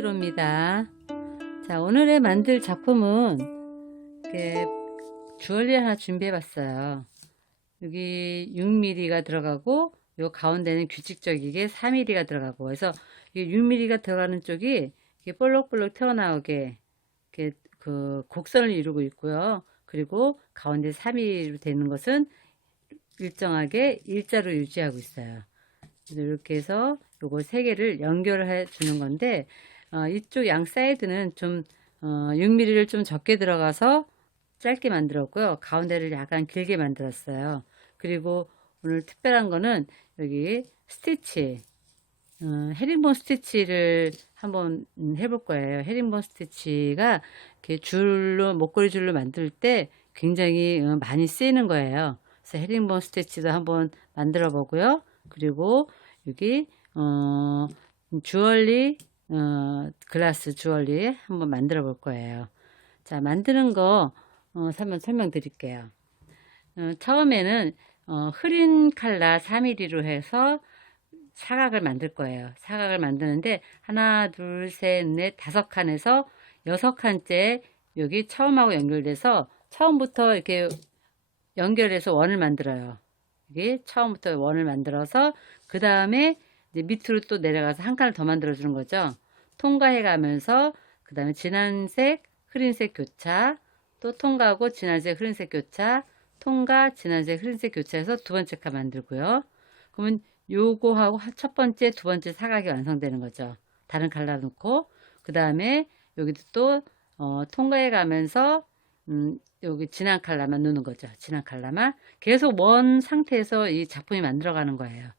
낙시주로입니다. 자, 오늘의 만들 작품은 이렇게 주얼리 하나 준비해 봤어요. 여기 6mm가 들어가고 요 가운데는 규칙적이게 4mm가 들어가고, 그래서 이 6mm가 들어가는 쪽이 이렇게 볼록볼록 튀어나오게 이렇게 그 곡선을 이루고 있고요. 그리고 가운데 3mm로 되는 것은 일정하게 일자로 유지하고 있어요. 이렇게 해서 요거 세 개를 연결해 주는 건데, 이쪽 양 사이드는 좀 6mm를 좀 적게 들어가서 짧게 만들었고요. 가운데를 약간 길게 만들었어요. 그리고 오늘 특별한 거는 여기 스티치, 헤링본 스티치를 한번 해볼 거예요. 헤링본 스티치가 이렇게 줄로, 목걸이 줄로 만들 때 굉장히 많이 쓰이는 거예요. 그래서 헤링본 스티치도 한번 만들어 보고요. 그리고 여기 주얼리, 글라스 주얼리 한번 만들어 볼 거예요. 자, 만드는 거 한번 설명드릴게요. 처음에는 흐린 칼라 4mm로 해서 사각을 만들 거예요. 사각을 만드는데 하나, 둘, 셋, 넷, 5칸에서 6칸째 여기 처음하고 연결돼서 처음부터 이렇게 연결해서 원을 만들어요. 여기 처음부터 원을 만들어서 그 다음에 이제 밑으로 또 내려가서 한 칸을 더 만들어 주는 거죠. 통과해 가면서 그 다음에 진한색, 흐린색 교차, 또 통과하고 진한색, 흐린색 교차, 통과, 진한색, 흐린색 교차해서 두 번째 칸 만들고요. 그러면 요거하고 첫 번째, 두 번째 사각이 완성되는 거죠. 다른 칼라 놓고 그 다음에 여기도 또 통과해 가면서 여기 진한 칼라만 넣는 거죠. 진한 칼라만 계속 먼 상태에서 이 작품이 만들어가는 거예요.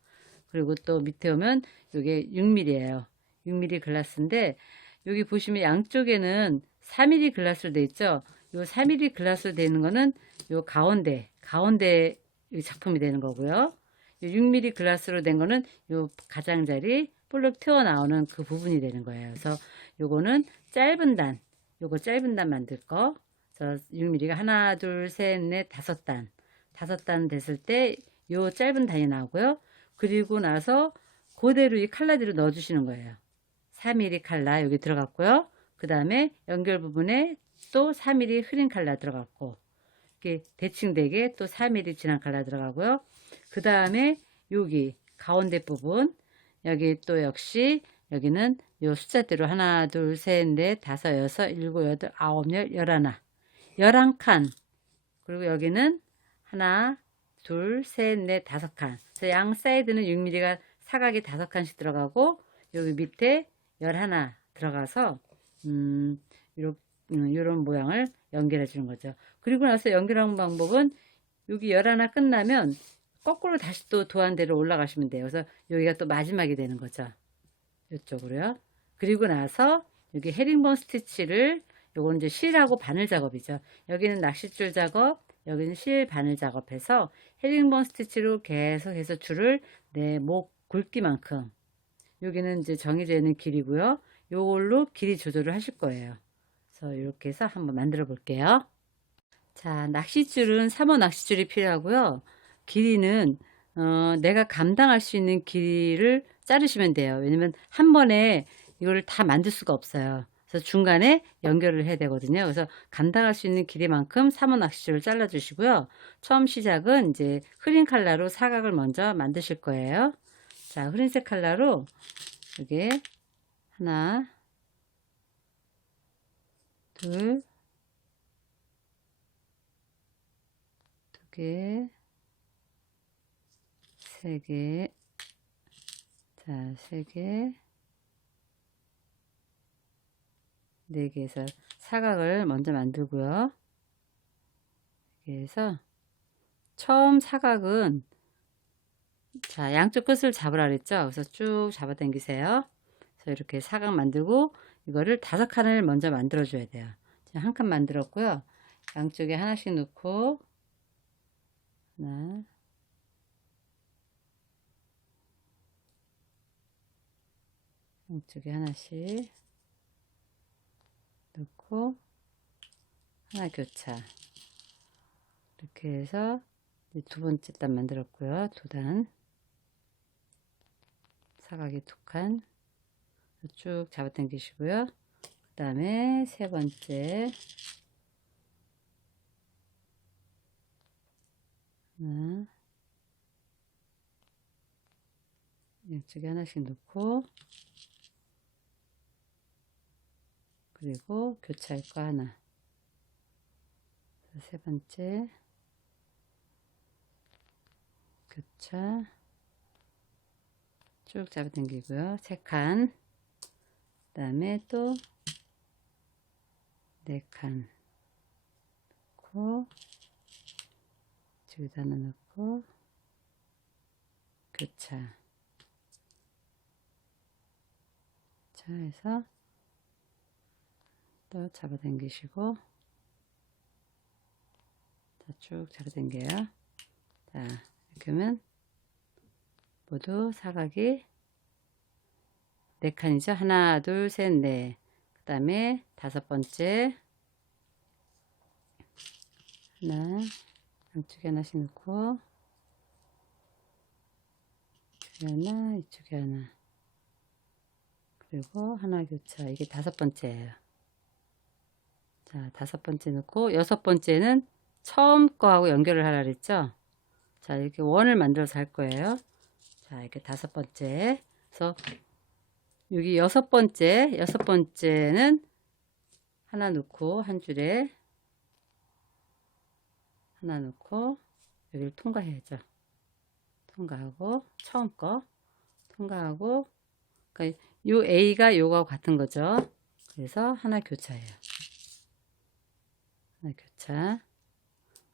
그리고 또 밑에 오면 이게 6mm예요. 6mm 글라스인데 여기 보시면 양쪽에는 4mm 글라스로 되어 있죠. 요 4mm 글라스로 되어 있는 거는 요 가운데 작품이 되는 거고요. 요 6mm 글라스로 된 거는 요 가장자리 볼록 튀어나오는 그 부분이 되는 거예요. 그래서 요거는 짧은 단, 요거 짧은 단 만들 거. 6mm가 하나, 둘, 셋, 넷, 5단. 5단 됐을 때 요 짧은 단이 나오고요. 그리고 나서 그대로 이 칼라지로 넣어 주시는 거예요. 4mm 칼라 여기 들어갔고요. 그 다음에 연결 부분에 또 4mm 흐린 칼라 들어갔고, 이렇게 대칭되게 또 4mm 진한 칼라 들어가고요. 그 다음에 여기 가운데 부분, 여기 또 역시 여기는 요 숫자대로 하나, 둘, 셋, 넷, 다섯, 여섯, 일곱, 여덟, 아홉, 열, 열하나, 11칸. 그리고 여기는 하나, 둘, 셋, 넷, 5칸. 그래서 양 사이드는 6mm가 사각이 5칸씩 들어가고 여기 밑에 11 들어가서 요런 모양을 연결해 주는 거죠. 그리고 나서 연결하는 방법은 여기 11 끝나면 거꾸로 다시 또 도안대로 올라가시면 돼요. 그래서 여기가 또 마지막이 되는 거죠. 이쪽으로요. 그리고 나서 여기 헤링본 스티치를, 요건 이제 실하고 바늘 작업이죠. 여기는 낚싯줄 작업, 여기는 실 바늘 작업해서 헤링본 스티치로 계속해서 줄을 내 목 굵기만큼, 여기는 이제 정해져 있는 길이고요. 요걸로 길이 조절을 하실 거예요. 그래서 이렇게 해서 한번 만들어 볼게요. 자, 낚싯줄은 3호 낚싯줄이 필요하고요. 길이는 내가 감당할 수 있는 길이를 자르시면 돼요. 왜냐면 한 번에 이거를 다 만들 수가 없어요. 그래서 중간에 연결을 해야 되거든요. 그래서 감당할 수 있는 길이만큼 3호 낚싯줄을 잘라 주시고요. 처음 시작은 이제 흐린 칼라로 사각을 먼저 만드실 거예요. 자, 흐린색 칼라로 여기 하나, 둘, 두 개, 세 개, 자, 세 개, 네 개에서 사각을 먼저 만들고요. 그래서 처음 사각은, 자, 양쪽 끝을 잡으라 그랬죠. 그래서 쭉 잡아 당기세요. 그래서 이렇게 사각 만들고 이거를 5칸을 먼저 만들어 줘야 돼요. 지금 한 칸 만들었고요. 양쪽에 하나씩 넣고 하나, 양쪽에 하나씩 넣고 하나 교차, 이렇게 해서 두 번째 단 만들었고요. 2단, 사각이 2칸, 쭉 잡아당기시고요. 그 다음에 세 번째 하나, 양쪽에 하나씩 넣고, 그리고 교차할 거 하나, 세 번째 교차 쭉 잡아당기고요. 세 칸, 그 다음에 또 네 칸 넣고, 저기다 하나 넣고, 교차. 자, 해서 또 잡아당기시고, 자, 쭉 잡아당겨요. 자, 이렇게 하면 모두 사각이 네 칸이죠. 하나, 둘, 셋, 넷. 그 다음에 다섯 번째 하나, 양쪽에 하나씩 넣고, 이쪽에 하나, 이쪽에 하나, 그리고 하나 교차. 이게 다섯 번째예요. 자, 다섯 번째 넣고, 여섯 번째는 처음 거하고 연결을 하라 그랬죠. 자, 이렇게 원을 만들어서 할 거예요. 자, 이렇게 다섯 번째. 그래서 여기 여섯 번째는 하나 넣고, 한 줄에 하나 넣고, 여기를 통과해야죠. 통과하고, 처음 거 통과하고, 그러니까 요 A가 요거하고 같은 거죠. 그래서 하나 교차해요. 하나 교차.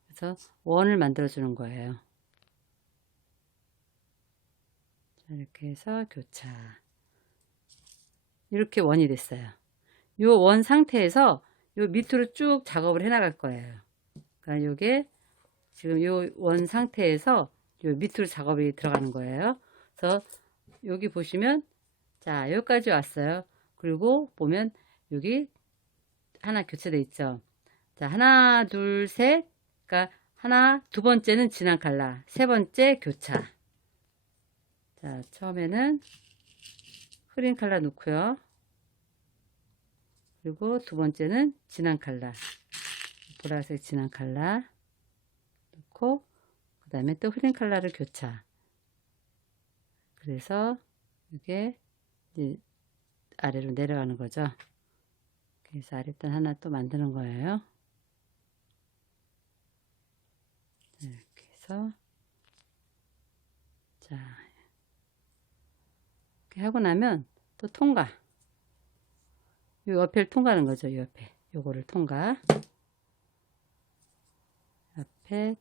그래서 원을 만들어 주는 거예요. 자, 이렇게 해서 교차. 이렇게 원이 됐어요. 요 원 상태에서 요 밑으로 쭉 작업을 해 나갈 거예요. 그러니까 요게 지금 요 원 상태에서 요 밑으로 작업이 들어가는 거예요. 그래서 여기 보시면 자, 여기까지 왔어요. 그리고 보면 여기 하나 교체돼 있죠. 자, 하나, 둘, 셋. 그러니까 하나, 두 번째는 진한 칼라, 세 번째 교차. 자, 처음에는 흐린 칼라 넣고요. 그리고 두 번째는 진한 칼라, 보라색 진한 칼라 넣고, 그 다음에 또 흐린 칼라를 교차. 그래서 이게 이제 아래로 내려가는 거죠. 그래서 아랫단 하나 또 만드는 거예요. 이렇게 해서 자, 이렇게 하고 나면 또 통과. 이 옆에를 통과하는 거죠. 이 옆에 요거를 통과. 옆에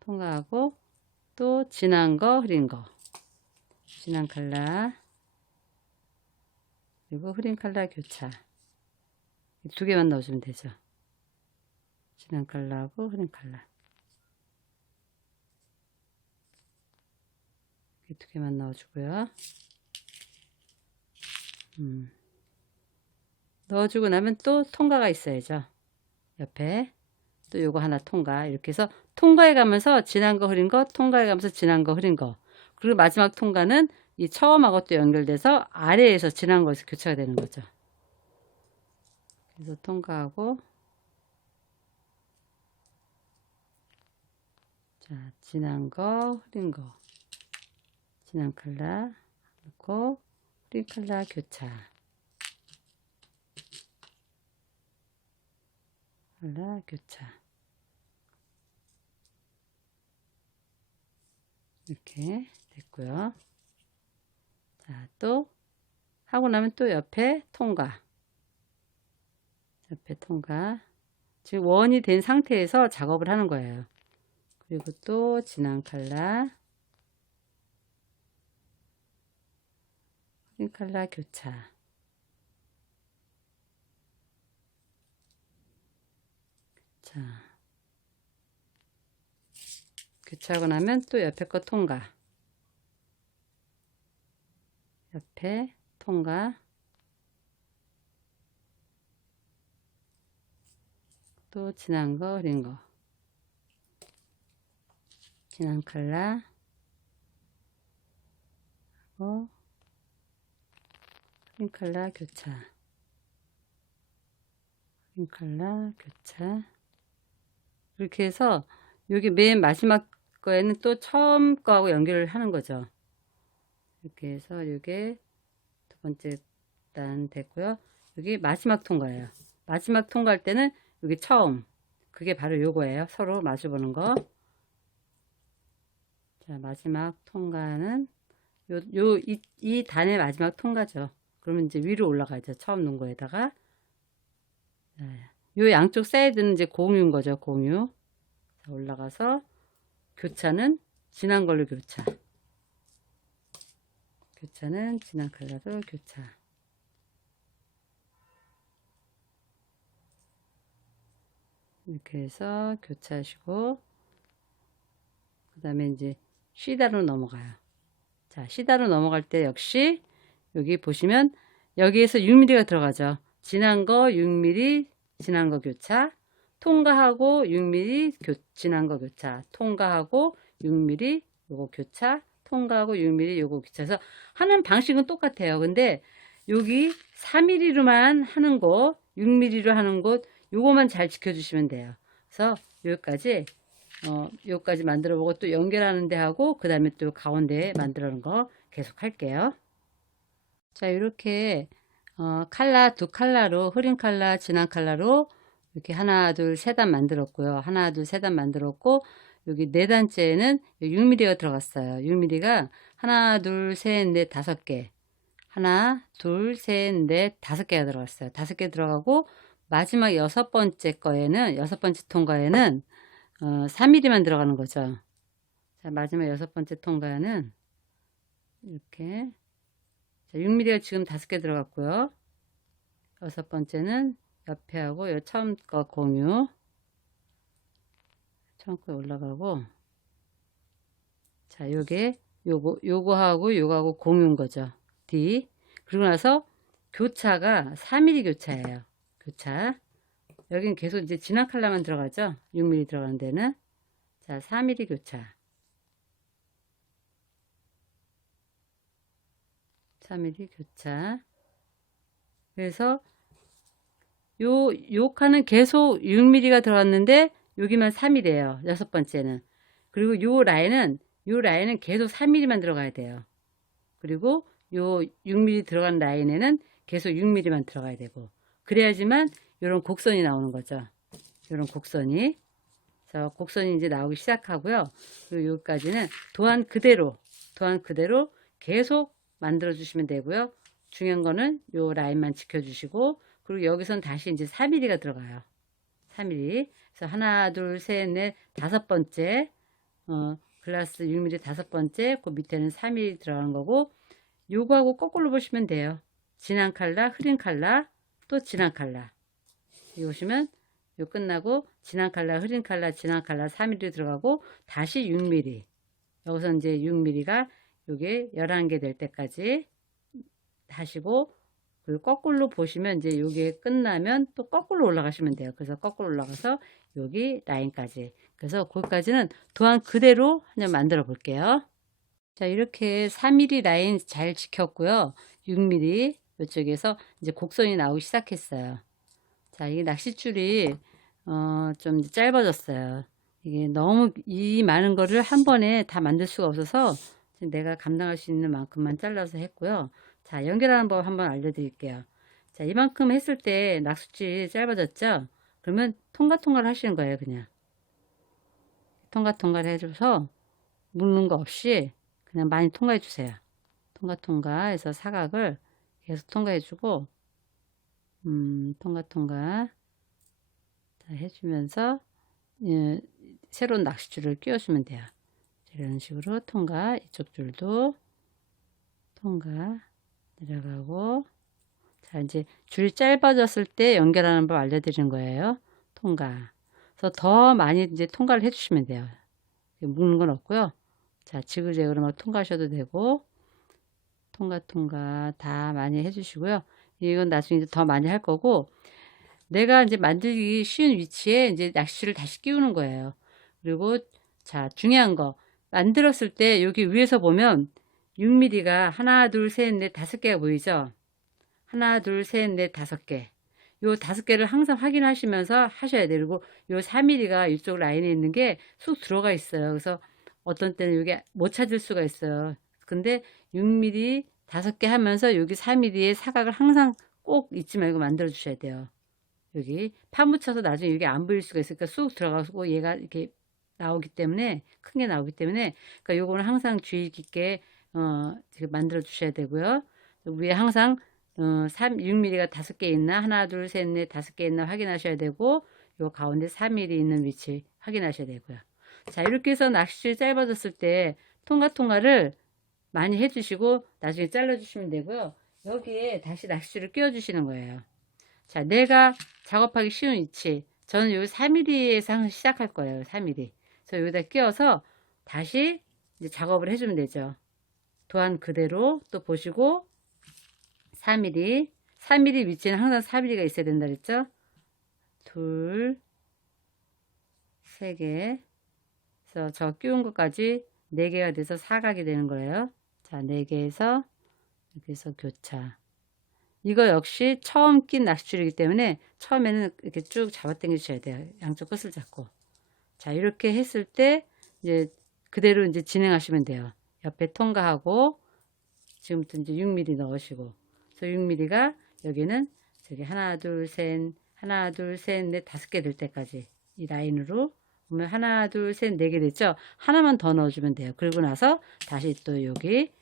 통과하고 또 진한 거 흐린 거, 진한 칼라 그리고 흐린 칼라 교차. 두 개만 넣어주면 되죠. 진한 칼라하고 흐린 칼라 두 개만 넣어주고요. 넣어주고 나면 또 통과가 있어야죠. 옆에 또 요거 하나 통과. 이렇게 해서 통과해 가면서 진한 거 흐린 거, 통과해 가면서 진한 거 흐린 거. 그리고 마지막 통과는 이 처음하고 또 연결돼서 아래에서 진한 거에서 교차가 되는 거죠. 그래서 통과하고, 자, 진한 거, 흐린 거, 진한 칼라 넣고, 흐린 칼라 교차, 칼라 교차. 이렇게 됐고요. 자, 또 하고 나면 또 옆에 통과. 옆에 통과. 지금 원이 된 상태에서 작업을 하는 거예요. 그리고 또 진한 칼라, 흐린 칼라 교차. 자, 교차하고 나면 또 옆에 거 통과. 옆에 통과. 또 진한 거, 흐린 거. 진한 칼라, 흐린 컬러 교차, 흐린 컬러 교차. 이렇게 해서 여기 맨 마지막 거에는 또 처음 거하고 연결을 하는 거죠. 이렇게 해서 이게 두 번째 단 됐고요. 여기 마지막 통과예요. 마지막 통과할 때는 여기 처음, 그게 바로 요거예요. 서로 마주보는 거. 자, 마지막 통과는 이 단의 마지막 통과죠. 그러면 이제 위로 올라가죠. 처음 놓은 거에다가. 요 양쪽 사이드는 이제 공유인 거죠. 공유. 자, 올라가서 교차는 진한 걸로 교차. 교차는 진한 컬러로 교차. 이렇게 해서 교차하시고, 그 다음에 이제 C단으로 넘어가요. 자, C단으로 넘어갈 때 역시 여기 보시면 여기에서 6mm가 들어가죠. 진한 거 6mm, 진한 거 교차, 통과하고 6mm, 진한 거 교차, 통과하고 6mm, 요거 교차, 통과하고 6mm, 요거 교차해서 하는 방식은 똑같아요. 근데 여기 4mm로만 하는 곳, 6mm로 하는 곳, 요거만 잘 지켜주시면 돼요. 그래서 여기까지 만들어 보고 또 연결하는 데 하고 그 다음에 또 가운데 만들어 놓은 거 계속 할게요. 자, 이렇게 칼라 두 칼라로 흐린 칼라 진한 칼라로 이렇게 하나 둘 세 단 만들었고요. 하나 둘 세 단 만들었고 여기 네 단째에는 6mm가 들어갔어요. 6mm가 하나 둘 셋 넷 다섯 개, 하나 둘 셋 넷 다섯 개가 들어갔어요. 다섯 개 들어가고 마지막 여섯 번째 거에는 여섯 번째 통과에는 3mm만 들어가는 거죠. 자, 마지막 여섯 번째 통과는 이렇게 6mm가 지금 5개 들어갔고요. 여섯 번째는 옆에 하고 요 처음 거 공유, 처음 거 올라가고, 자, 요거하고 요거하고 공유인 거죠. D. 그리고 나서 교차가 4mm 교차예요. 교차. 여긴 계속 이제 진한 컬러만 들어가죠. 6mm 들어가는 데는. 자, 4mm 교차. 3mm 교차. 그래서 요 칸은 계속 6mm가 들어갔는데 여기만 3mm예요. 여섯 번째는. 그리고 요 라인은 계속 3mm만 들어가야 돼요. 그리고 요 6mm 들어간 라인에는 계속 6mm만 들어가야 되고 그래야지만 요런 곡선이 나오는 거죠. 요런 곡선이. 그래서 곡선이 이제 나오기 시작하고요. 그리고 여기까지는 도안 그대로 계속 만들어 주시면 되고요. 중요한 거는 요 라인만 지켜주시고 그리고 여기선 다시 이제 4mm가 들어가요. 4mm. 그래서 하나, 둘, 셋, 넷, 다섯 번째 글라스 6mm 다섯 번째 그 밑에는 3mm 들어간 거고 요거하고 거꾸로 보시면 돼요. 진한 칼라, 흐린 칼라, 또 진한 칼라. 여기 보시면 요 끝나고 진한 칼라, 흐린 칼라, 진한 칼라 3mm 들어가고 다시 6mm. 여기서 이제 6mm가 요게 11개 될 때까지 하시고 그리고 거꾸로 보시면 이제 요게 끝나면 또 거꾸로 올라가시면 돼요. 그래서 거꾸로 올라가서 여기 라인까지. 그래서 거기까지는 도안 그대로 그냥 만들어 볼게요. 자, 이렇게 4mm 라인 잘 지켰고요. 6mm 이쪽에서 이제 곡선이 나오기 시작했어요. 자, 이게 낚싯줄이 좀 짧아졌어요. 이게 너무 이 많은 거를 한 번에 다 만들 수가 없어서 내가 감당할 수 있는 만큼만 잘라서 했고요. 자, 연결하는 법 한번 알려드릴게요. 자, 이만큼 했을 때 낚싯줄이 짧아졌죠? 그러면 통과통과를 하시는 거예요, 그냥. 통과통과를 해줘서 묶는 거 없이 그냥 많이 통과해 주세요. 통과해서 사각을 계속 통과해 주고, 통과 해주면서, 예, 새로운 낚싯줄을 끼워주면 돼요. 이런 식으로 이쪽 줄도 통과 내려가고, 자, 이제 줄이 짧아졌을 때 연결하는 법 알려드린 거예요. 통과. 그래서 더 많이 이제 통과를 해주시면 돼요. 묶는 건 없고요. 자, 지그재그로 막 통과하셔도 되고, 통과 다 많이 해주시고요. 이건 나중에 이제 더 많이 할 거고, 내가 이제 만들기 쉬운 위치에 이제 낚시를 다시 끼우는 거예요. 그리고 자, 중요한 거 만들었을 때 여기 위에서 보면 6mm가 하나, 둘, 셋, 넷, 5개가 보이죠? 하나, 둘, 셋, 넷, 5개. 요 5개를 항상 확인하시면서 하셔야 돼요. 그리고 요 4mm가 이쪽 라인에 있는 게 쑥 들어가 있어요. 그래서 어떤 때는 이게 못 찾을 수가 있어요. 근데 6mm 5개 하면서 여기 4mm의 사각을 항상 꼭 잊지 말고 만들어 주셔야 돼요. 여기 파묻혀서 나중에 이게 안 보일 수가 있으니까 쑥 들어가고 얘가 이렇게 나오기 때문에 큰 게 나오기 때문에 그러니까 요거는 항상 주의 깊게 지금 만들어 주셔야 되고요. 위에 항상 6mm가 5개 있나 하나 둘 셋 넷 5개 있나 확인하셔야 되고 요 가운데 3mm 있는 위치 확인하셔야 되고요. 자 이렇게 해서 낚싯줄이 짧아졌을 때 통과를 많이 해주시고 나중에 잘라주시면 되고요. 여기에 다시 낚싯줄을 끼워주시는 거예요. 자, 내가 작업하기 쉬운 위치. 저는 여기 4mm에서 시작할 거예요. 4mm. 그래서 여기다 끼워서 다시 이제 작업을 해주면 되죠. 도안 그대로 또 보시고 4mm. 4mm 위치는 항상 4mm가 있어야 된다 그랬죠? 둘, 세 개. 그래서 저 끼운 것까지 4개가 돼서 사각이 되는 거예요. 자, 4개에서 이렇게 해서 교차. 이거 역시 처음 낀 낚싯줄이기 때문에 처음에는 이렇게 쭉 잡아 당겨 주셔야 돼요. 양쪽 끝을 잡고. 자, 이렇게 했을 때 이제 그대로 이제 진행하시면 돼요. 옆에 통과하고 지금부터 이제 6mm 넣으시고. 그래서 6mm가 여기는 저기 하나, 둘, 셋, 하나, 둘, 셋, 넷, 5개 될 때까지 이 라인으로 보면 하나, 둘, 셋, 4개 됐죠? 하나만 더 넣어주면 돼요. 그리고 나서 다시 또 여기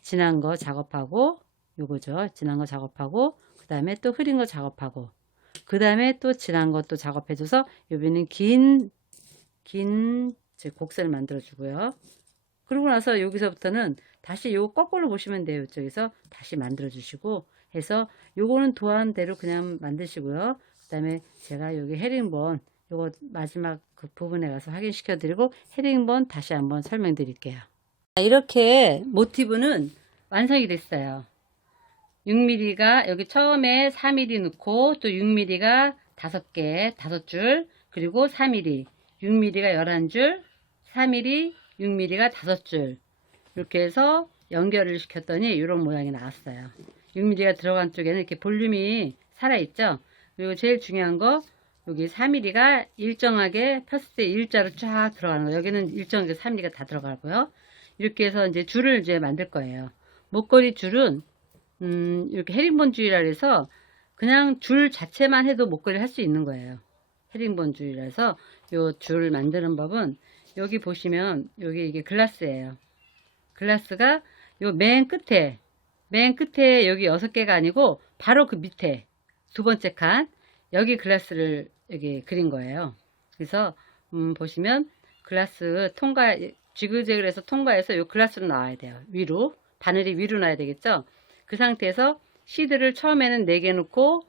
진한 거 작업하고 요거죠. 진한 거 작업하고 그 다음에 또 흐린 거 작업하고 그 다음에 또 진한 것도 작업해줘서 여기는 긴 곡선을 만들어 주고요. 그러고 나서 여기서부터는 다시 요거 거꾸로 보시면 돼요. 이쪽에서 다시 만들어 주시고 해서 요거는 도안대로 그냥 만드시고요. 그 다음에 제가 여기 헤링본 요거 마지막 그 부분에 가서 확인시켜 드리고 헤링본 다시 한번 설명드릴게요. 이렇게 모티브는 완성이 됐어요. 6mm가 여기 처음에 4mm 넣고 또 6mm가 5개, 5줄, 그리고 4mm, 6mm가 11줄, 4mm, 6mm가 5줄. 이렇게 해서 연결을 시켰더니 이런 모양이 나왔어요. 6mm가 들어간 쪽에는 이렇게 볼륨이 살아있죠. 그리고 제일 중요한 거 여기 4mm가 일정하게 폈을 때 일자로 쫙 들어가는 거. 여기는 일정하게 4mm가 다 들어가고요. 이렇게 해서 이제 줄을 이제 만들 거예요. 목걸이 줄은 이렇게 헤링본 줄이라 해서 그냥 줄 자체만 해도 목걸이를 할 수 있는 거예요. 헤링본 줄이라서 요 줄 만드는 법은 여기 보시면 여기 이게 글라스예요. 글라스가 요 맨 끝에 여기 6개가 아니고 바로 그 밑에 두 번째 칸 여기 글라스를 여기 그린 거예요. 그래서 보시면 글라스 통과 지그재그를 해서 통과해서 요 글라스로 나와야 돼요. 위로 바늘이 위로 놔야 되겠죠. 그 상태에서 시드를 처음에는 4개 넣고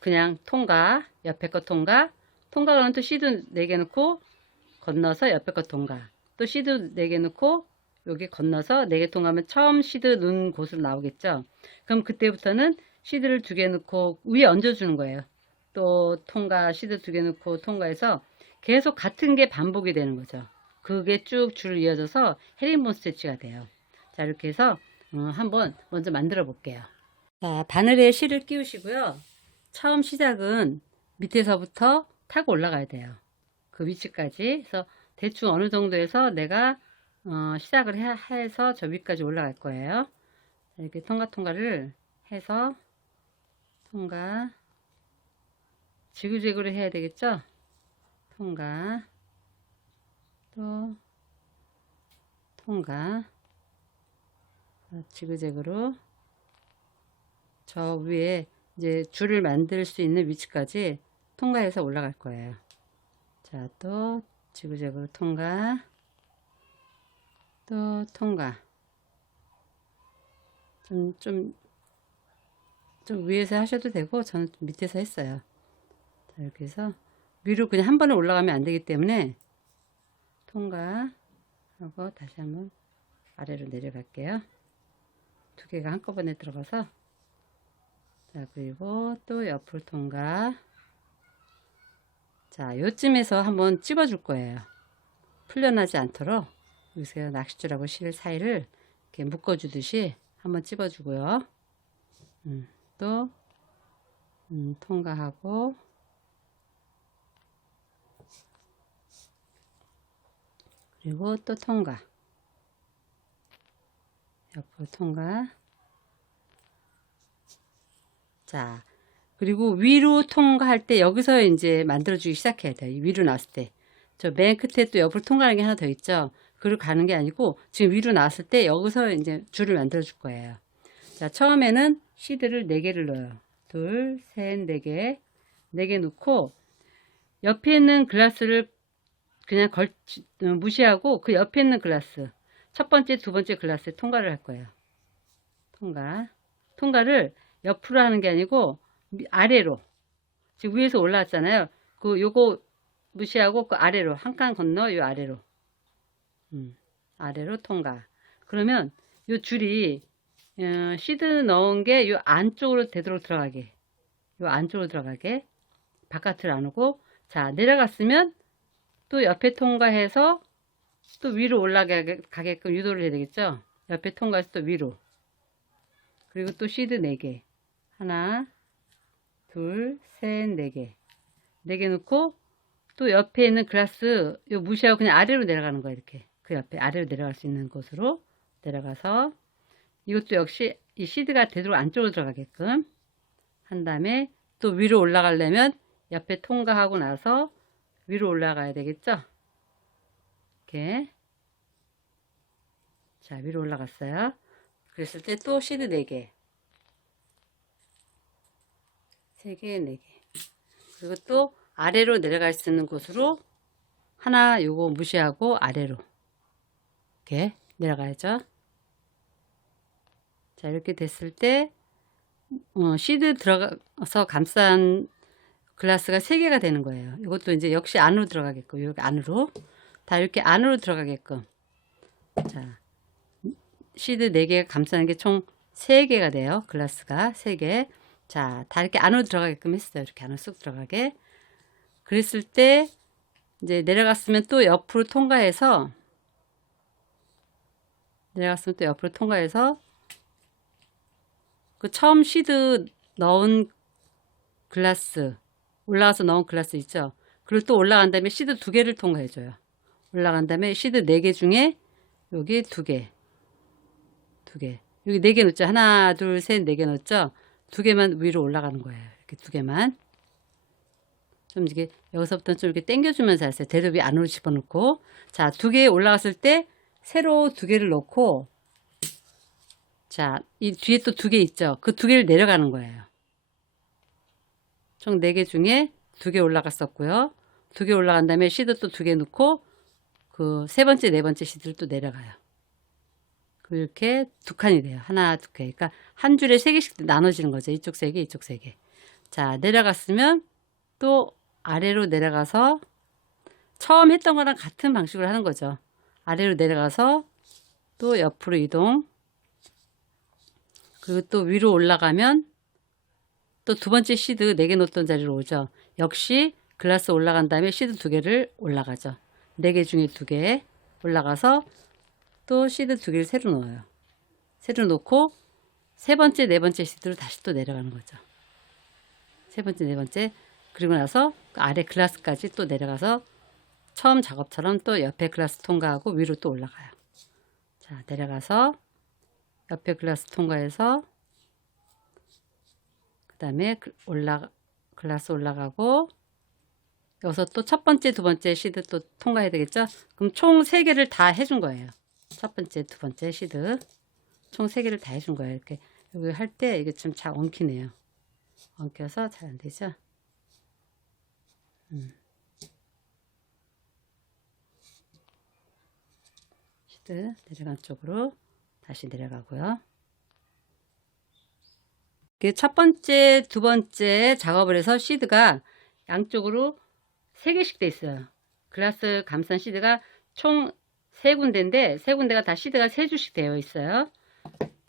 그냥 통과 옆에 거 통과하면 또 시드 4개 넣고 건너서 옆에 거 통과 또 시드 4개 넣고 여기 건너서 4개 통과하면 처음 시드 넣은 곳으로 나오겠죠. 그럼 그때부터는 시드를 2개 넣고 위에 얹어주는 거예요. 또 통과 시드 2개 넣고 통과해서 계속 같은 게 반복이 되는 거죠. 그게 쭉 줄 이어져서 헤링본 스티치가 돼요. 자 이렇게 해서 한번 먼저 만들어 볼게요. 자 바늘에 실을 끼우시고요. 처음 시작은 밑에서부터 타고 올라가야 돼요. 그 위치까지. 그래서 대충 어느 정도에서 내가 시작을 해서 저 위까지 올라갈 거예요. 이렇게 통과를 해서 통과 지그재그로 해야 되겠죠. 통과 또 통과 지그재그로 저 위에 이제 줄을 만들 수 있는 위치까지 통과해서 올라갈 거예요. 자, 또 지그재그로 통과 또 통과 좀 위에서 하셔도 되고 저는 좀 밑에서 했어요. 자, 이렇게 해서 위로 그냥 한 번에 올라가면 안 되기 때문에 통과하고 다시 한번 아래로 내려갈게요. 2개가 한꺼번에 들어가서 자 그리고 또 옆을 통과 자 요쯤에서 한번 찝어 줄 거예요. 풀려나지 않도록 여기서 낚싯줄하고 실 사이를 이렇게 묶어주듯이 한번 찝어주고요. 또 통과하고, 그리고 또 통과, 옆으로 통과. 자, 그리고 위로 통과할 때 여기서 이제 만들어주기 시작해야 돼요. 위로 나왔을 때. 저 맨 끝에 또 옆으로 통과하는 게 하나 더 있죠. 그리고 가는 게 아니고 지금 위로 나왔을 때 여기서 이제 줄을 만들어 줄 거예요. 자, 처음에는 시드를 4개를 넣어요. 둘, 셋, 4개. 4개 넣고 옆에 있는 글라스를 그냥 무시하고 그 옆에 있는 글라스, 첫 번째, 두 번째 글라스에 통과를 할 거예요. 통과를 옆으로 하는 게 아니고 아래로. 지금 위에서 올라왔잖아요. 요거 무시하고 그 아래로 한 칸 건너 요 아래로. 아래로 통과. 그러면 요 줄이 시드 넣은 게 요 안쪽으로 되도록 들어가게. 요 안쪽으로 들어가게. 바깥을 안 오고. 자, 내려갔으면 또 옆에 통과해서 또 위로 올라가게끔 유도를 해야 되겠죠. 옆에 통과해서 또 위로. 그리고 또 시드 4개. 하나, 둘, 셋, 4개. 4개 넣고 또 옆에 있는 글라스 요 무시하고 그냥 아래로 내려가는 거예요. 이렇게 그 옆에 아래로 내려갈 수 있는 곳으로 내려가서 이것도 역시 이 시드가 되도록 안쪽으로 들어가게끔 한 다음에 또 위로 올라가려면 옆에 통과하고 나서 위로 올라가야 되겠죠. 이렇게. 자, 위로 올라갔어요. 그랬을 때 또 시드 4개. 3개, 4개. 그리고 또 아래로 내려갈 수 있는 곳으로 하나 요거 무시하고 아래로 이렇게 내려가야죠. 자, 이렇게 됐을 때 시드 들어가서 감싼 글라스가 3개가 되는 거예요. 이것도 이제 역시 안으로 들어가게끔 이렇게 안으로 다 이렇게 안으로 들어가게끔. 자, 시드 4개가 감싸는 게 총 3개가 돼요. 글라스가 3개. 자, 다 이렇게 안으로 들어가게끔 했어요. 이렇게 안으로 쑥 들어가게. 그랬을 때 이제 내려갔으면 또 옆으로 통과해서 그 처음 시드 넣은 글라스 올라가서 넣은 글라스 있죠. 그리고 또 올라간 다음에 시드 2개를 통과해줘요. 올라간 다음에 시드 4개 중에 여기 2개 여기 4개 넣었죠. 하나, 둘, 셋, 4개 넣었죠. 2개만 위로 올라가는 거예요. 이렇게 2개만. 좀 이렇게 여기서부터 좀 이렇게 당겨주면서 하세요. 대도 위 안으로 집어넣고. 자, 2개 올라갔을 때 세로 2개를 넣고, 자, 이 뒤에 또 2개 있죠. 그 2개를 내려가는 거예요. 총 4개 중에 2개 올라갔었고요. 2개 올라간 다음에 시드 또 2개 넣고 그 세 번째, 네 번째 시드를 또 내려가요. 이렇게 2칸이 돼요. 하나, 2개. 그러니까 한 줄에 3개씩 나눠지는 거죠. 이쪽 3개, 이쪽 3개. 자, 내려갔으면 또 아래로 내려가서 처음 했던 거랑 같은 방식으로 하는 거죠. 아래로 내려가서 또 옆으로 이동. 그리고 또 위로 올라가면 또 2번째 시드 4개 놓던 자리로 오죠. 역시 글라스 올라간 다음에 시드 2개를 올라가죠. 4개 중에 2개 올라가서 또 시드 2개를 새로 넣어요. 새로 놓고 세 번째, 네 번째 시드로 다시 또 내려가는 거죠. 세 번째, 네 번째. 그리고 나서 그 아래 글라스까지 또 내려가서 처음 작업처럼 또 옆에 글라스 통과하고 위로 또 올라가요. 자, 내려가서 옆에 글라스 통과해서 그 다음에 글라스 올라가고 여기서 또 첫 번째, 두 번째 시드 또 통과해야 되겠죠? 그럼 총 3개를 다 해준 거예요. 첫 번째, 두 번째 시드 총 3개를 다 해준 거예요. 이렇게 여기 할 때 이게 좀 잘 엉키네요. 엉켜서 잘 안 되죠? 시드 내려간 쪽으로 다시 내려가고요. 첫 번째, 두 번째 작업을 해서 시드가 양쪽으로 3개씩 돼 있어요. 글라스 감싼 시드가 총 3군데인데 3군데가 다 시드가 3줄씩 되어 있어요.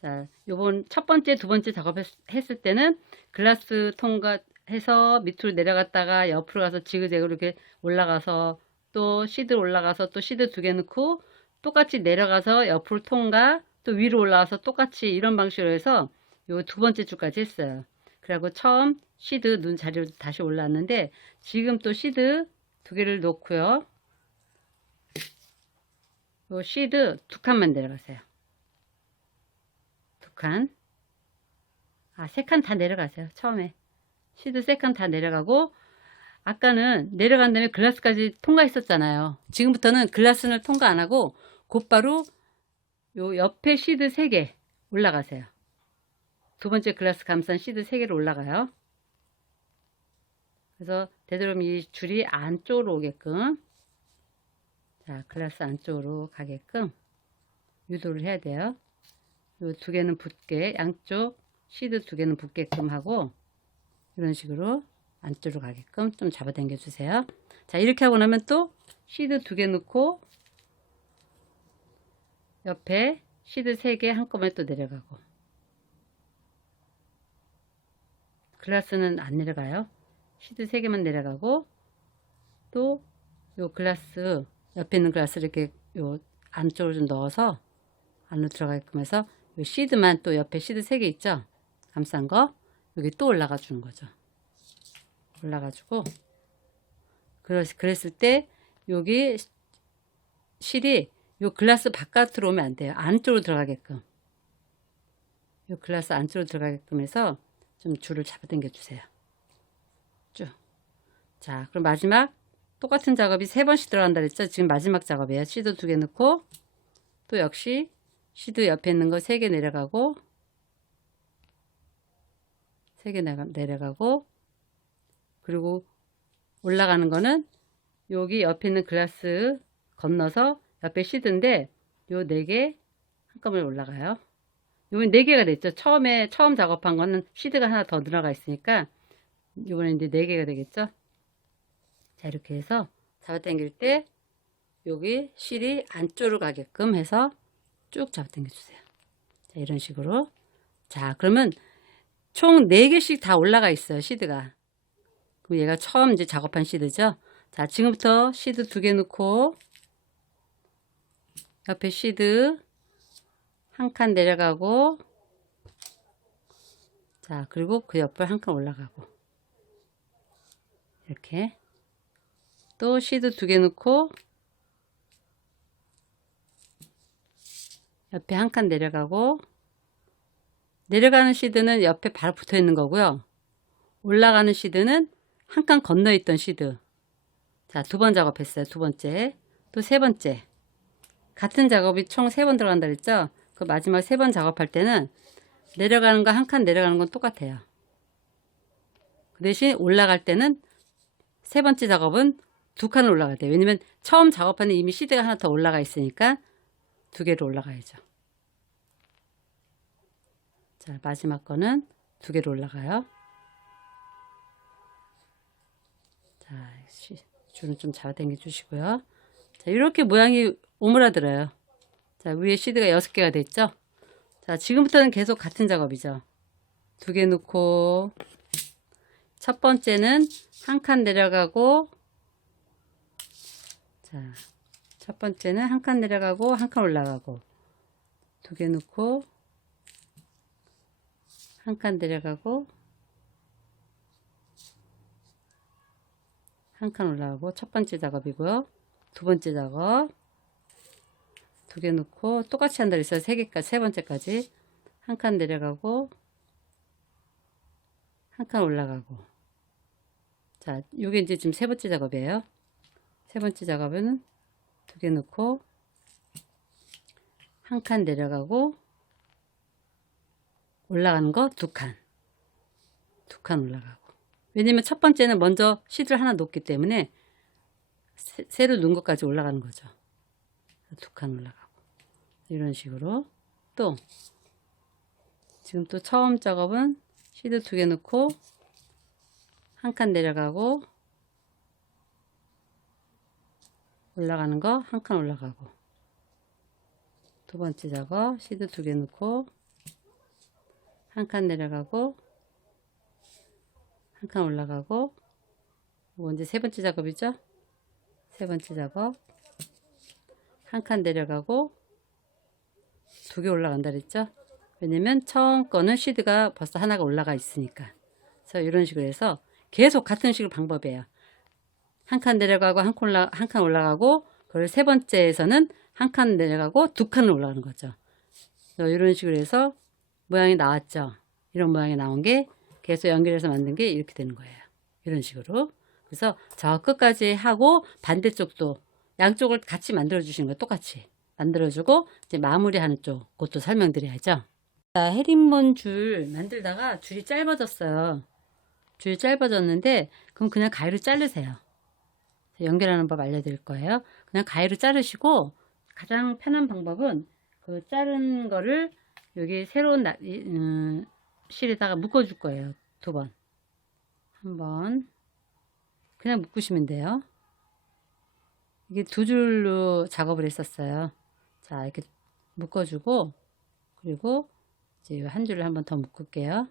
자, 요번 첫 번째, 두 번째 작업했을 때는 글라스 통과해서 밑으로 내려갔다가 옆으로 가서 지그재그로 이렇게 올라가서 또 시드 올라가서 또 시드 2개 넣고 똑같이 내려가서 옆으로 통과 또 위로 올라와서 똑같이 이런 방식으로 해서 요 두 번째 줄까지 했어요. 그리고 처음 시드 눈 자리로 다시 올라왔는데 지금 또 시드 두 개를 놓고요. 요 시드 두 칸만 내려가세요. 두 칸. 아, 세 칸 다 내려가세요. 처음에. 시드 세 칸 다 내려가고, 아까는 내려간 다음에 글라스까지 통과했었잖아요. 지금부터는 글라스는 통과 안 하고, 곧바로 요 옆에 시드 3개 올라가세요. 두 번째 글라스 감싼 시드 3개로 올라가요. 그래서 되도록 이 줄이 안쪽으로 오게끔, 자, 글라스 안쪽으로 가게끔 유도를 해야 돼요. 요 두 개는 붙게, 양쪽 시드 두 개는 붙게끔 하고, 이런 식으로 안쪽으로 가게끔 좀 잡아당겨 주세요. 자, 이렇게 하고 나면 또 시드 두 개 넣고, 옆에 시드 3개 한꺼번에 또 내려가고, 글라스는 안 내려가요. 시드 3개만 내려가고, 또 요 글라스 옆에 있는 글라스 이렇게 요 안쪽으로 좀 넣어서 안으로 들어가게끔 해서 요 시드만 또 옆에 시드 3개 있죠, 감싼 거 여기 또 올라가 주는 거죠. 올라가지고 그랬을 때 여기 실이 요 글라스 바깥으로 오면 안 돼요. 안쪽으로 들어가게끔, 요 글라스 안쪽으로 들어가게끔 해서 좀 줄을 잡아당겨 주세요. 쭉. 자, 그럼 마지막 똑같은 작업이 3번씩 들어간다 그랬죠. 지금 마지막 작업이에요. 시드 2개 넣고, 또 역시 시드 옆에 있는 거 3개 내려가고, 3개 내려가고, 그리고 올라가는 거는 여기 옆에 있는 글라스 건너서 옆에 시드인데 요 4개 한꺼번에 올라가요. 요건 4개가 됐죠. 처음 작업한 거는 시드가 하나 더 들어가 있으니까 요번에 이제 4개가 되겠죠. 자, 이렇게 해서 잡아당길 때 여기 실이 안쪽으로 가게끔 해서 쭉 잡아당겨 주세요. 자, 이런 식으로. 자, 그러면 총 4개씩 다 올라가 있어요, 시드가. 그럼 얘가 처음 이제 작업한 시드죠. 자, 지금부터 시드 2개 넣고, 옆에 시드 한 칸 내려가고, 자, 그리고 그 옆을 한 칸 올라가고, 이렇게. 또 시드 2개 넣고, 옆에 한 칸 내려가고, 내려가는 시드는 옆에 바로 붙어 있는 거고요. 올라가는 시드는 한 칸 건너 있던 시드. 자, 2번 작업했어요. 두 번째. 또 3번째. 같은 작업이 총 3번 들어간다 그랬죠? 그 마지막 3번 작업할 때는 내려가는 거 한 칸 내려가는 건 똑같아요. 그 대신 올라갈 때는 3번째 작업은 2칸을 올라가야 돼요. 왜냐면 처음 작업하는 이미 시드가 하나 더 올라가 있으니까 2개로 올라가야죠. 자, 마지막 거는 2개로 올라가요. 자, 줄은 좀 잡아당겨 주시고요. 자, 이렇게 모양이 오므라들어요. 자, 위에 시드가 6개가 됐죠? 자, 지금부터는 계속 같은 작업이죠. 2개 넣고, 첫 번째는 한 칸 내려가고, 자, 첫 번째는 한 칸 내려가고, 한 칸 올라가고, 2개 넣고, 한 칸 내려가고, 한 칸 올라가고, 첫 번째 작업이고요. 두 번째 작업, 2개 넣고, 똑같이 한다 그랬어요. 3개까지, 세 번째까지. 한 칸 내려가고, 한 칸 올라가고. 자, 요게 이제 지금 3번째 작업이에요. 3번째 작업은 2개 넣고, 한 칸 내려가고, 올라가는 거 2칸. 2칸 올라가고. 왜냐면 첫 번째는 먼저 시드를 하나 놓기 때문에 새로 놓은 것까지 올라가는 거죠. 2칸 올라가고. 이런 식으로. 또, 지금 또 처음 작업은 시드 2개 넣고, 한 칸 내려가고, 올라가는 거 한 칸 올라가고. 두 번째 작업, 시드 2개 넣고, 한 칸 내려가고, 한 칸 올라가고, 이거 이제 3번째 작업이죠? 3번째 작업, 한 칸 내려가고, 두 개 올라간다 그랬죠? 왜냐면 처음 거는 시드가 벌써 하나가 올라가 있으니까. 그래서 이런 식으로 해서 계속 같은 식으로 방법이에요. 한 칸 내려가고 한 칸 올라가고, 그리고 세 번째에서는 한 칸 내려가고 두 칸을 올라가는 거죠. 이런 식으로 해서 모양이 나왔죠. 이런 모양이 나온 게 계속 연결해서 만든 게 이렇게 되는 거예요. 이런 식으로. 그래서 저 끝까지 하고 반대쪽도 양쪽을 같이 만들어 주시는 거예요. 똑같이 만들어주고 이제 마무리하는 쪽 그것도 설명드려야죠. 자, 헤링본 줄 만들다가 줄이 짧아졌어요. 줄이 짧아졌는데 그럼 그냥 가위로 자르세요. 연결하는 법 알려드릴 거예요. 그냥 가위로 자르시고 가장 편한 방법은 그 자른 거를 여기 새로운 실에다가 묶어줄 거예요. 두 번. 한 번. 그냥 묶으시면 돼요. 이게 두 줄로 작업을 했었어요. 자, 이렇게 묶어주고, 그리고 이제 한 줄을 한 번 더 묶을게요.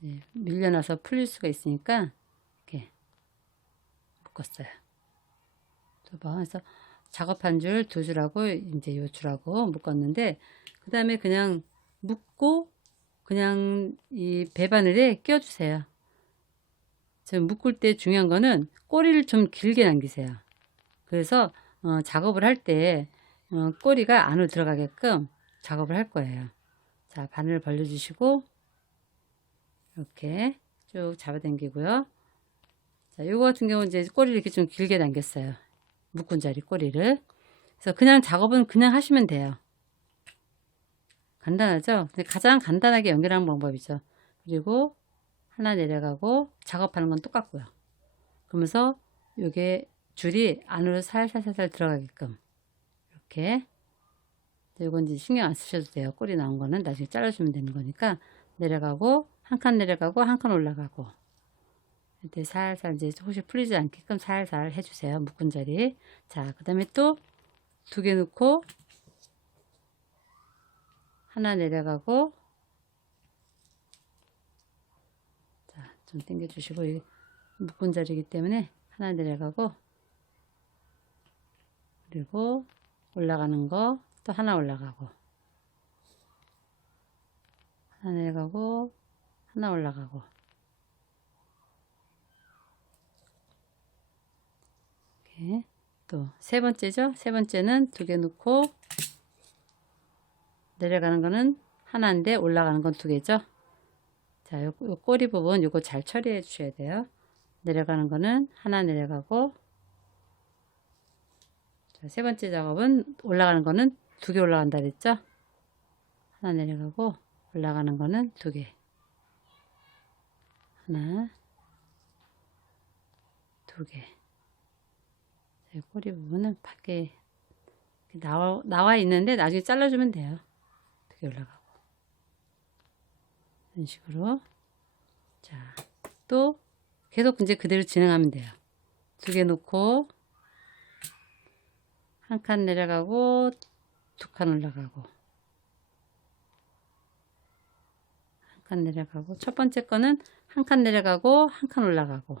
네, 밀려나서 풀릴 수가 있으니까 이렇게 묶었어요. 두 번 해서 작업한 줄 두 줄하고 이제 요 줄하고 묶었는데, 그 다음에 그냥 묶고 그냥 이 배바늘에 끼워주세요. 지금 묶을 때 중요한 거는 꼬리를 좀 길게 남기세요. 그래서 작업을 할 때 꼬리가 안으로 들어가게끔 작업을 할 거예요. 자, 바늘 벌려주시고 이렇게 쭉 잡아당기고요. 자, 요거 같은 경우는 이제 꼬리를 이렇게 좀 길게 남겼어요. 묶은 자리 꼬리를. 그래서 그냥 작업은 그냥 하시면 돼요. 간단하죠? 근데 가장 간단하게 연결하는 방법이죠. 그리고 하나 내려가고 작업하는 건 똑같고요. 그러면서 요게 줄이 안으로 살살살살 들어가게끔 이렇게. 이건 이제 신경 안 쓰셔도 돼요. 꼬리 나온 거는 나중에 잘라주면 되는 거니까. 내려가고 한 칸 내려가고 한 칸 올라가고 이렇게 살살 이제 혹시 풀리지 않게끔 살살 해주세요. 묶은 자리. 자, 그 다음에 또 두 개 넣고 하나 내려가고, 자, 좀 당겨 주시고, 묶은 자리이기 때문에 하나 내려가고, 그리고 올라가는 거 또 하나 올라가고, 하나 내려가고, 하나 올라가고, 이렇게. 또 세 번째죠. 세 번째는 두 개 넣고 내려가는 거는 하나인데 올라가는 건 두 개죠. 자, 요 꼬리 부분 요거 잘 처리해 주셔야 돼요. 내려가는 거는 하나 내려가고, 자, 세 번째 작업은 올라가는 거는 두 개 올라간다 그랬죠. 하나 내려가고 올라가는 거는 두 개. 하나, 두 개. 꼬리 부분은 밖에 나와 있는데 나중에 잘라주면 돼요. 두 개 올라가고. 이런 식으로. 자, 또 계속 이제 그대로 진행하면 돼요. 두 개 놓고 한 칸 내려가고 두 칸 올라가고 한 칸 내려가고, 첫 번째 거는 한 칸 내려가고 한 칸 올라가고,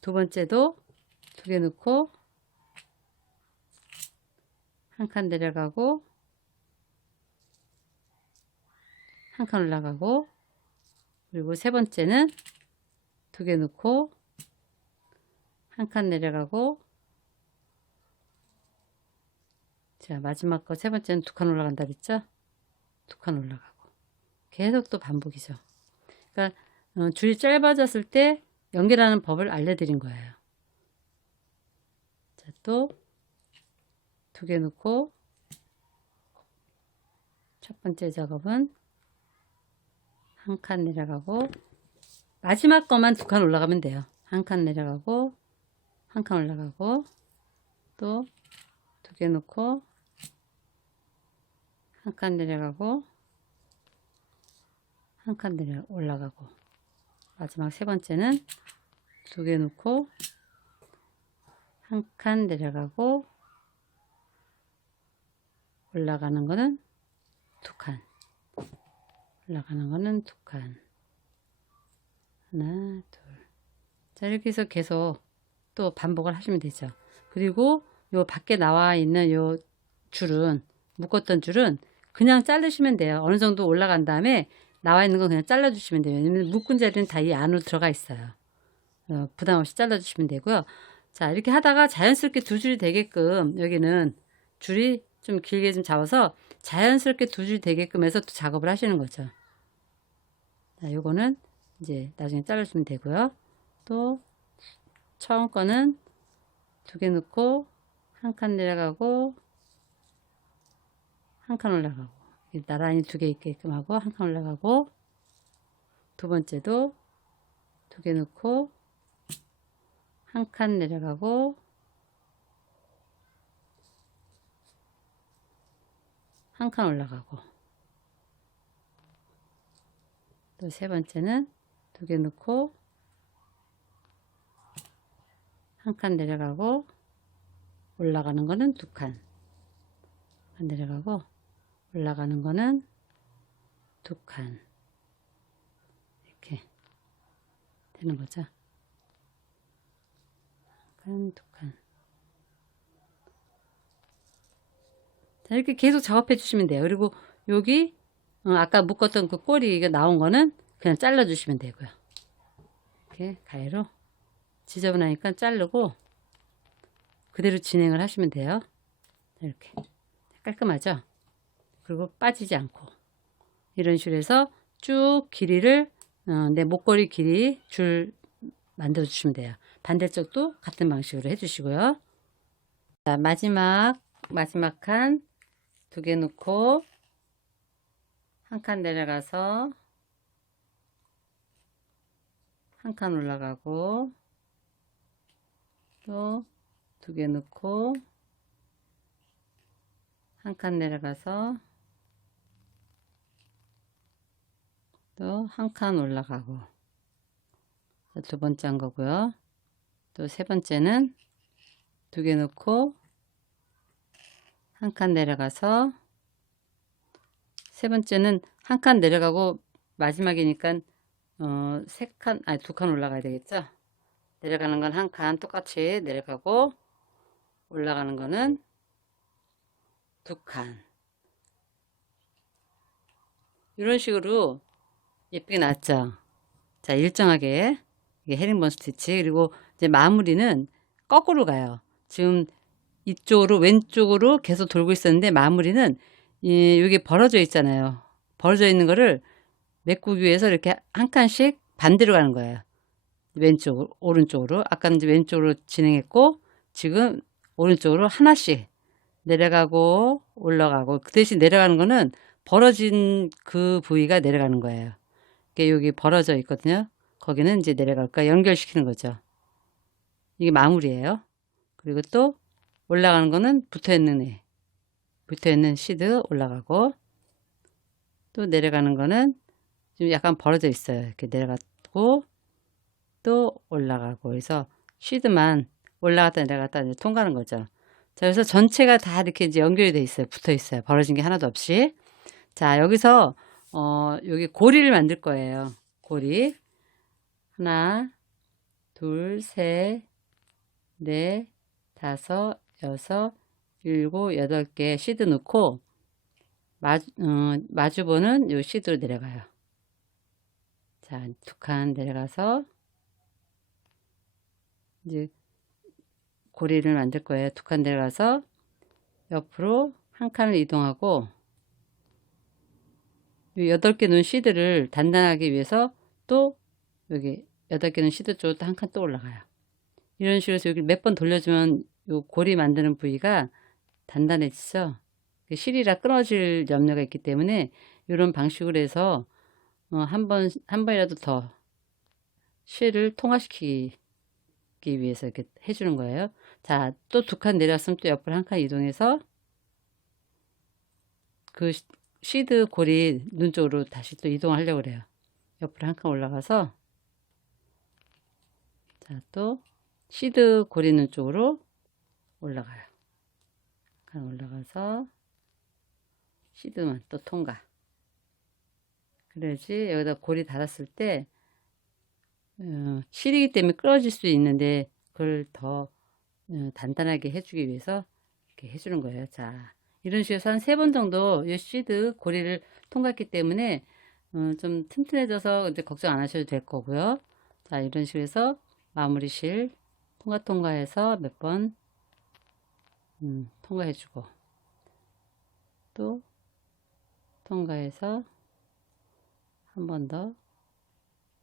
두 번째도 두 개 넣고 한 칸 내려가고 한 칸 올라가고, 그리고 세 번째는 두 개 넣고 한 칸 내려가고, 자, 마지막 거 세 번째는 두 칸 올라간다 그랬죠? 두 칸 올라가고. 계속 또 반복이죠. 그러니까 줄이 짧아졌을 때 연결하는 법을 알려드린 거예요. 자, 또 두 개 넣고 첫 번째 작업은 한 칸 내려가고, 마지막 거만 두 칸 올라가면 돼요. 한 칸 내려가고 한 칸 올라가고, 또 두 개 넣고 한 칸 내려가고 한 칸 내려 올라가고, 마지막 세 번째는 두 개 넣고 한 칸 내려가고 올라가는 거는 두 칸, 올라가는 거는 두 칸. 하나, 둘. 자, 이렇게 해서 계속 또 반복을 하시면 되죠. 그리고 요 밖에 나와 있는 요 줄은, 묶었던 줄은 그냥 자르시면 돼요. 어느 정도 올라간 다음에 나와 있는 건 그냥 잘라주시면 돼요. 왜냐면 묶은 자리는 다 이 안으로 들어가 있어요. 부담 없이 잘라주시면 되고요. 자, 이렇게 하다가 자연스럽게 두 줄이 되게끔 여기는 줄이 좀 길게 좀 잡아서 자연스럽게 두 줄이 되게끔 해서 또 작업을 하시는 거죠. 자, 요거는 이제 나중에 자르시면 되고요. 또 처음 거는 두 개 넣고 한 칸 내려가고 한 칸 올라가고 나란히 두 개 있게끔 하고 한 칸 올라가고 두 번째도 두 개 넣고 한 칸 내려가고 한 칸 올라가고 또 세 번째는 두 개 넣고 한 칸 내려가고 올라가는 거는 두 칸 내려가고 올라가는 거는 두 칸 이렇게 되는 거죠. 한 칸, 두 칸. 자, 이렇게 계속 작업해 주시면 돼요. 그리고 여기 아까 묶었던 그 꼬리가 나온 거는 그냥 잘라 주시면 되고요. 이렇게 가위로 지저분하니까 자르고 그대로 진행을 하시면 돼요. 이렇게 깔끔하죠? 그리고 빠지지 않고 이런 식으로 해서 쭉 길이를 내 목걸이 길이 줄 만들어 주시면 돼요. 반대쪽도 같은 방식으로 해 주시고요. 자, 마지막 칸 두 개 넣고 한 칸 내려가서 한 칸 올라가고 또 두 개 넣고 한 칸 내려가서 또 한 칸 올라가고 두 번째 한 거고요. 또 세 번째는 두 개 넣고 한 칸 내려가서 세 번째는 한 칸 내려가고 마지막이니까 두 칸 올라가야 되겠죠. 내려가는 건 한 칸 똑같이 내려가고 올라가는 거는 두 칸 이런 식으로 예쁘게 나왔죠. 자, 일정하게 이게 헤링본 스티치. 그리고 이제 마무리는 거꾸로 가요. 지금 이쪽으로 왼쪽으로 계속 돌고 있었는데 마무리는 여기 벌어져 있잖아요. 벌어져 있는 거를 메꾸기 위해서 이렇게 한 칸씩 반대로 가는 거예요. 왼쪽으로 오른쪽으로. 아까는 이제 왼쪽으로 진행했고 지금 오른쪽으로 하나씩 내려가고 올라가고 그 대신 내려가는 거는 벌어진 그 부위가 내려가는 거예요. 여기 벌어져 있거든요. 거기는 이제 내려갈까 연결시키는 거죠. 이게 마무리예요. 그리고 또 올라가는 거는 붙어있는 시드 올라가고 또 내려가는 거는 좀 약간 벌어져 있어요. 이렇게 내려가고 또 올라가고 그래서 시드만 올라갔다 내려갔다 이제 통과하는 거죠. 자, 그래서 전체가 다 이렇게 이제 연결이 돼 있어요. 붙어 있어요. 벌어진 게 하나도 없이. 자, 여기서 여기 고리를 만들 거예요. 고리 하나, 둘, 셋, 넷, 다섯, 여섯, 일곱, 여덟 개 시드 넣고 마주보는 요 시드로 내려가요. 자, 두 칸 내려가서 이제 고리를 만들 거예요. 두 칸 내려가서 옆으로 한 칸을 이동하고 요 8개 놓은 시드를 단단하게 위해서 또 여기 8개 놓은 시드 쪽으로 한 칸 또 올라가요. 이런 식으로 해서 여기 몇 번 돌려주면 요 고리 만드는 부위가 단단해지죠. 실이라 끊어질 염려가 있기 때문에 이런 방식으로 해서 한 번이라도 더 실을 통화시키기 위해서 이렇게 해주는 거예요. 자, 또 두 칸 내렸으면 또 옆으로 한 칸 이동해서 그 시드 고리 눈 쪽으로 다시 또 이동하려고 그래요. 옆으로 한 칸 올라가서 자, 또 시드 고리 눈 쪽으로 올라가요. 한 칸 올라가서 시드만 또 통과. 그래야지 여기다 고리 닫았을 때 실이기 때문에 끊어질 수 있는데 그걸 더 단단하게 해주기 위해서 이렇게 해주는 거예요. 자, 이런 식으로 해서 한 3번 정도 이 시드 고리를 통과했기 때문에 좀 튼튼해져서 이제 걱정 안 하셔도 될 거고요. 자, 이런 식으로 해서 마무리 실 통과해서 몇 번 통과해주고 또 통과해서 한 번 더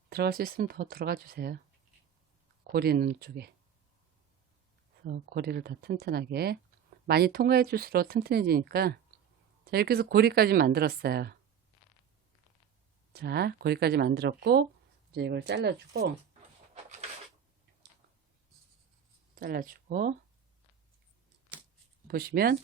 들어갈 수 있으면 더 들어가 주세요. 고리 있는 쪽에. 그래서 고리를 더 튼튼하게 많이 통과해 줄수록 튼튼해지니까 자, 이렇게 해서 고리까지 만들었어요. 자, 고리까지 만들었고 이제 이걸 잘라주고 보시면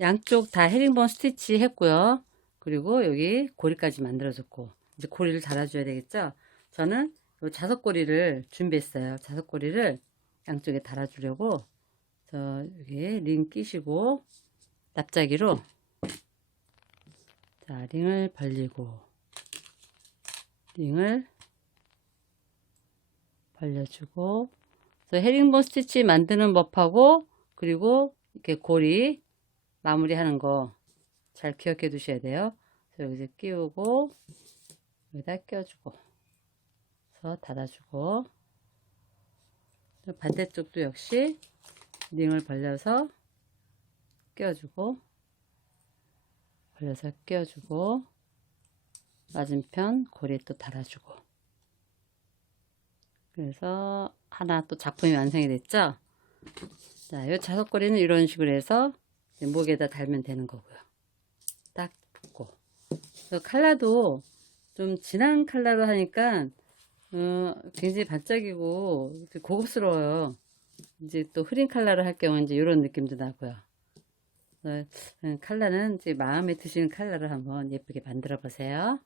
양쪽 다 헤링본 스티치 했고요. 그리고 여기 고리까지 만들어줬고 이제 고리를 달아줘야 되겠죠. 저는 요 자석고리를 준비했어요. 자석고리를 양쪽에 달아주려고 여기 링 끼시고 납작이로 자, 링을 벌리고 링을 벌려주고 헤링본 스티치 만드는 법하고 그리고 이렇게 고리 마무리하는 거 잘 기억해 두셔야 돼요. 그래서 여기서 끼우고 여기다 껴주고 그래서 닫아주고 반대쪽도 역시 링을 벌려서 끼워주고 벌려서 끼워주고 맞은편 고리에 또 달아주고 그래서 하나 또 작품이 완성이 됐죠. 자, 이 자석고리는 이런 식으로 해서 목에다 달면 되는 거고요. 딱 붙고 컬러도 좀 진한 컬러로 하니까 굉장히 반짝이고 고급스러워요. 이제 또 흐린 컬러를 할 경우는 이제 이런 느낌도 나고요. 컬러는 이제 마음에 드시는 컬러를 한번 예쁘게 만들어 보세요.